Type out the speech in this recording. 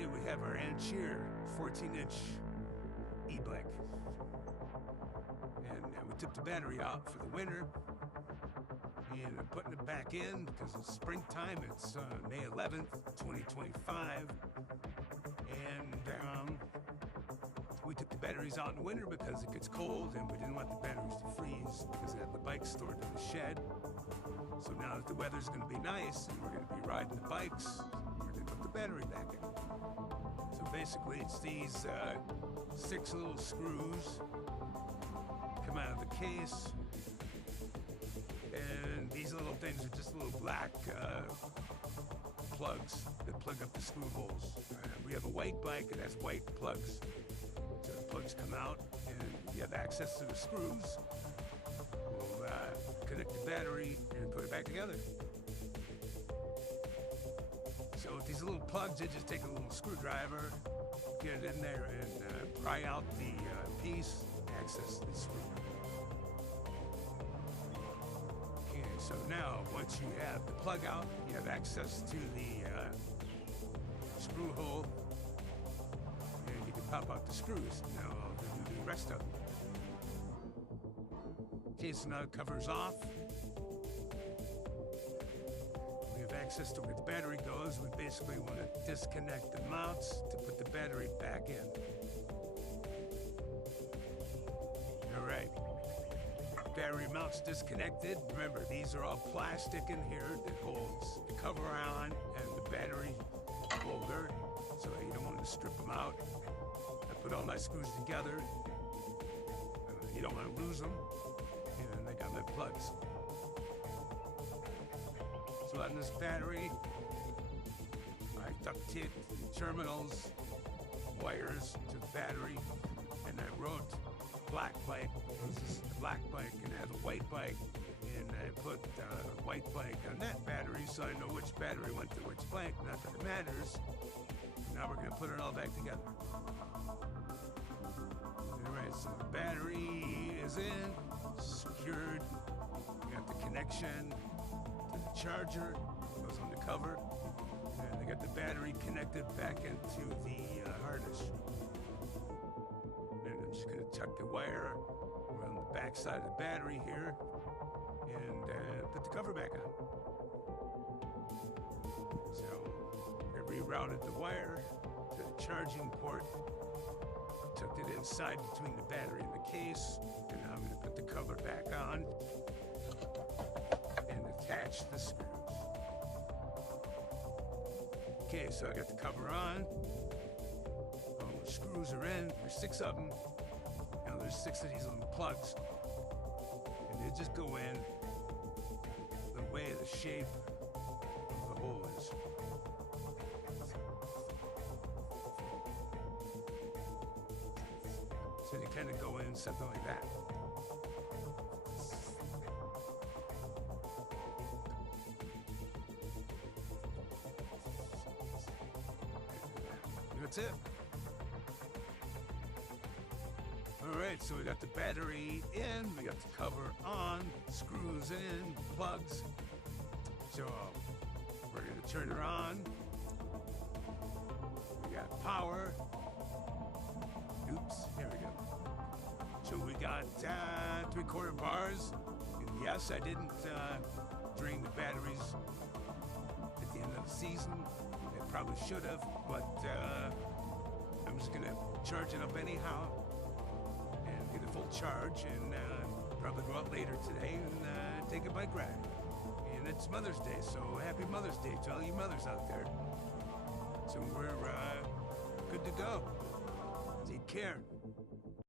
today we have our Ancheer 14-inch e-bike. And we took the battery out for the winter. And I'm putting it back in because it's springtime. It's May 11th, 2025. And we took the batteries out in the winter because it gets cold and we didn't want the batteries to freeze because I had the bike stored in the shed. So now that the weather's going to be nice and we're going to be riding the bikes, we're going to put the battery back in. So basically it's these 6 little screws come out of the case. And these little things are just little black plugs that plug up the screw holes. We have a white bike and has white plugs. So the plugs come out and you have access to the screws. We'll connect the battery and put it back together. So with these little plugs, you just take a little screwdriver, get it in there and pry out the piece, access the screw. Okay, so now once you have the plug out, you have access to the screw hole, and you can pop out the screws. Now I'll do the rest of them. Okay, so now the cover's off. We have access to where the battery goes. We basically want to disconnect the mounts to put the battery back in. All right. Battery mounts disconnected. Remember, these are all plastic in here that holds the cover on and the battery holder, so you don't want to strip them out. I put all my screws together. You don't want to lose them. And I got my plugs. So on this battery, I duct taped the terminals, wires to the battery, and I wrote black bike. This is the black bike, and I have a white bike, and I put white bike on that battery so I know which battery went to which bike. Not that it matters. Now we're going to put it all back together. All right, so the battery is in, secured. We got the connection to the charger, goes on the cover, and I got the battery connected back into the harness. And I'm just going to tuck the wire around the back side of the battery here and put the cover back on. So I rerouted the wire to the charging port, tucked it inside between the battery and the case, and now I'm going to put the cover back on and attach the screws. Okay, so I got the cover on. All the screws are in. There's 6 of them. Now there's 6 of these little plugs. And they just go in the way the shape of the hole is. So they kind of go in something like that. That's it. All right, so we got the battery in, we got the cover on, screws in, plugs. So we're gonna turn her on. We got power. Oops, here we go. So we got 3/4 bars. And yes, I didn't drain the batteries at the end of the season. I probably should have, but I'm just gonna charge it up anyhow and get a full charge and probably go out later today and take a bike ride. And it's Mother's Day, so happy Mother's Day to all you mothers out there. So we're good to go. Take care.